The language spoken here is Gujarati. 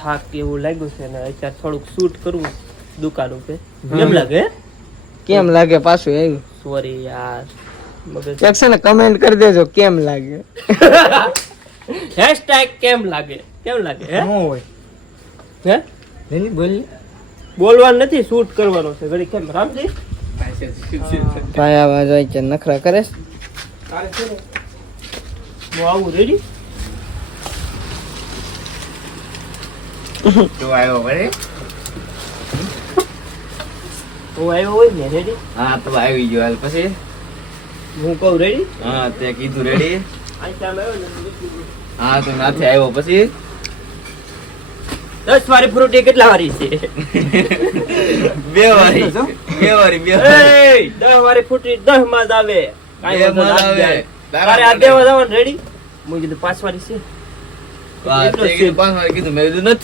થાક એવું લાગ્યું છે ને અત્યારે થોડુંક શૂટ કરવું દુકાન ઉપર કેમ લાગે કેમ લાગે પાછું આવ્યું સોરી યાર મગજ એક છે ને કમેન્ટ કરી દેજો કેમ લાગે હેશટેગ કેમ લાગે હે હું હોય હે એની બોલી બોલવાનું નથી શૂટ કરવાનો છે ઘડી કેમ રામજી ભાઈ આવા જાય છે નખરા કરે છે? તારે છે ને હું આવું રેડી તો આવ્યો બરે હું આવ્યો હોય ને રેડી હા તો આવી ગયો હાલ પછી હું કહું રેડી હા તે કીધું રેડી આ ચાલ આવ્યો ને નીકળી ગયો. હા તો નાથી આવ્યો પછી 10 વાળી ફ્રૂટી કેટલા વાળી છે બે વારી એ 10 વાળી ફ્રૂટી 10 માં જ આવે કાંઈ વાંધો ના આવે તારે આ દેવા જવાનું રેડી હું કીધું 5 વાળી છે એટલો જ છે. પાંચ વાર કીધું મેં કીધું નથી